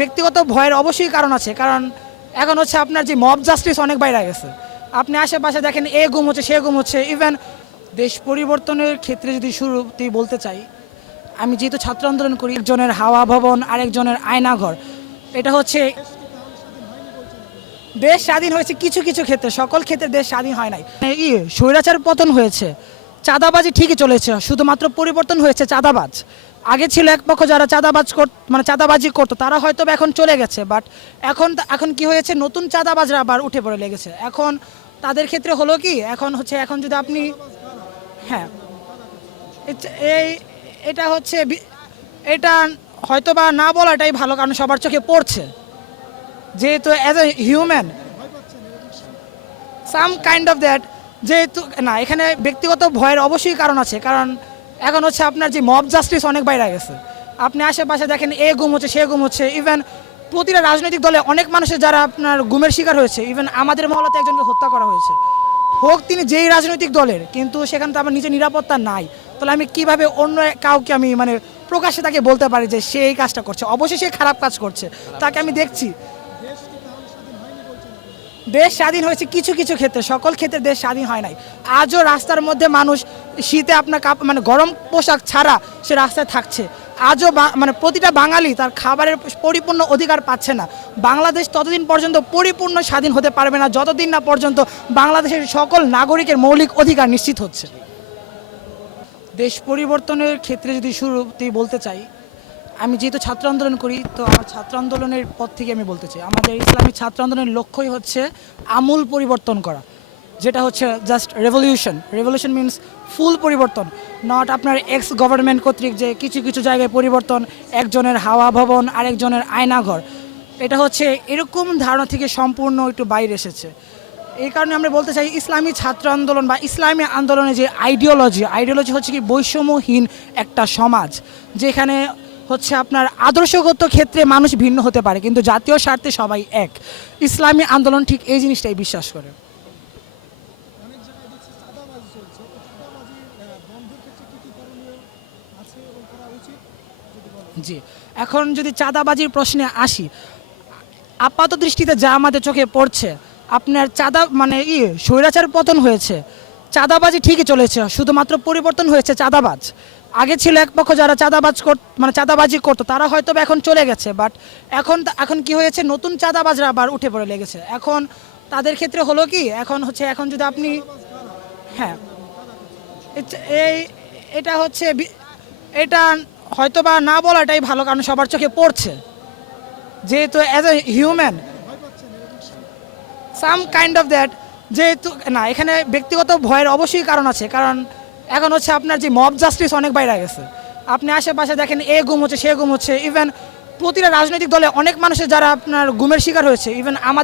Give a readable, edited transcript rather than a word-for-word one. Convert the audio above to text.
ব্যক্তিগত ভয়ের অবশ্যই কারণ আছে, কারণ এখন হচ্ছে আপনার যে মব জাস্টিস অনেক বাইরে গেছে। আপনি আশেপাশে দেখেন এ গুম হচ্ছে সে গুম হচ্ছে। ইভেন দেশ পরিবর্তনের ক্ষেত্রে যদি শুরুতেই বলতে চাই, আমি যেহেতু ছাত্র আন্দোলন করি, একজনের হাওয়া ভবন আরেকজনের আয়নাঘর, এটা হচ্ছে দেশ স্বাধীন হয়েছে কিছু কিছু ক্ষেত্রে, সকল ক্ষেত্রে দেশ স্বাধীন হয় নাই। স্বৈরাচার পতন হয়েছে, চাঁদাবাজি ঠিকই চলেছে, শুধুমাত্র পরিবর্তন হয়েছে চাঁদাবাজ। আগে ছিল এক পক্ষ যারা চাঁদাবাজি করতো, তারা হয়তো এখন চলে গেছে, বাট এখন কি হয়েছে, নতুন চাঁদাবাজরা আবার উঠে পড়ে লেগেছে। এখন তাদের ক্ষেত্রে হলো কি, এখন যদি আপনি হ্যাঁ এই এটা হচ্ছে এটা হয়তো বা না বলাটাই ভালো, কারণ সবার চোখে পড়ছে, যেহেতু as a human some kind of that. যেহেতু না, এখানে ব্যক্তিগত ভয়ের অবশ্যই কারণ আছে, কারণ এখন হচ্ছে আপনার যে মব জাস্টিস অনেক বাইরে গেছে। আপনি আশেপাশে দেখেন এ গুম হচ্ছে সে গুম হচ্ছে। ইভেন প্রতিটা রাজনৈতিক দলে অনেক মানুষের যারা আপনার গুমের শিকার হয়েছে। ইভেন আমাদের মহল্লাতে একজনকে হত্যা করা হয়েছে, হোক তিনি যেই রাজনৈতিক দলের, কিন্তু সেখানে তো আমার নিজের নিরাপত্তা নাই। তাহলে আমি কিভাবে অন্য কাউকে আমি প্রকাশ্যে তাকে বলতে পারি যে সে এই কাজটা করছে? অবশ্যই সে খারাপ কাজ করছে, তাকে আমি দেখছি। দেশ স্বাধীন হয়েছে কিছু কিছু ক্ষেত্রে, সকল ক্ষেত্রে দেশ স্বাধীন হয় নাই। আজও রাস্তার মধ্যে মানুষ শীতে আপনার গরম পোশাক ছাড়া সে রাস্তায় থাকছে। আজও প্রতিটা বাঙালি তার খাবারের পরিপূর্ণ অধিকার পাচ্ছে না। বাংলাদেশ ততদিন পর্যন্ত পরিপূর্ণ স্বাধীন হতে পারবে না যতদিন না পর্যন্ত বাংলাদেশের সকল নাগরিকের মৌলিক অধিকার নিশ্চিত হচ্ছে। দেশ পরিবর্তনের ক্ষেত্রে যদি শুরুতেই বলতে চাই, আমি যেহেতু ছাত্র আন্দোলন করি, তো আমার ছাত্র আন্দোলনের পথ থেকে আমি বলতে চাই, আমাদের ইসলামী ছাত্র আন্দোলনের লক্ষ্যই হচ্ছে আমূল পরিবর্তন করা, যেটা হচ্ছে জাস্ট রেভলিউশন মিনস ফুল পরিবর্তন, নট আপনার এক্স গভর্নমেন্ট কর্তৃক যে কিছু কিছু জায়গায় পরিবর্তন, একজনের হাওয়া ভবন আরেকজনের আয়নাঘর। এটা হচ্ছে এরকম ধারণা থেকে সম্পূর্ণ একটু বাইরে এসেছে। এই কারণে আমরা বলতে চাই, ইসলামী ছাত্র আন্দোলন বা ইসলামী আন্দোলনের যে আইডিওলজি হচ্ছে কি বৈষম্যহীন একটা সমাজ, যেখানে হচ্ছে আপনার আদর্শগত ক্ষেত্রে মানুষ ভিন্ন হতে পারে, কিন্তু জাতীয় স্বার্থে সবাই এক। ইসলামী আন্দোলন ঠিক এই জিনিসটাই বিশ্বাস করে। জি, এখন যদি চাঁদাবাজির প্রশ্নে আসি, আপাত দৃষ্টিতে যা আমাদের চোখে পড়ছে, আপনার স্বৈরাচার পতন হয়েছে, চাঁদাবাজি ঠিকই চলেছে, শুধুমাত্র পরিবর্তন হয়েছে চাঁদাবাজ। আগে ছিল এক পক্ষ যারা চাঁদাবাজি করতো, তারা হয়তো এখন চলে গেছে, বাট এখন কি হয়েছে, নতুন চাঁদাবাজরা আবার উঠে পড়ে লেগেছে। এখন তাদের ক্ষেত্রে হলো কি, এখন যদি আপনি হ্যাঁ এটা হচ্ছে এটা হয়তো বা না বলাটাই ভালো, কারণ সবার চোখে পড়ছে, যেহেতু as a human some kind of that. যেহেতু না, এখানে ব্যক্তিগত ভয়ের অবশ্যই কারণ আছে, কারণ এখন হচ্ছে আপনার যে মব জাস্টিস অনেক বাইরে গেছে। আপনি আশেপাশে দেখেন এ গুম হচ্ছে সে গুম হচ্ছে। ইভেন প্রতিটা রাজনৈতিক দলে অনেক মানুষের যারা আপনার গুমের শিকার হয়েছে। ইভেন আমাদের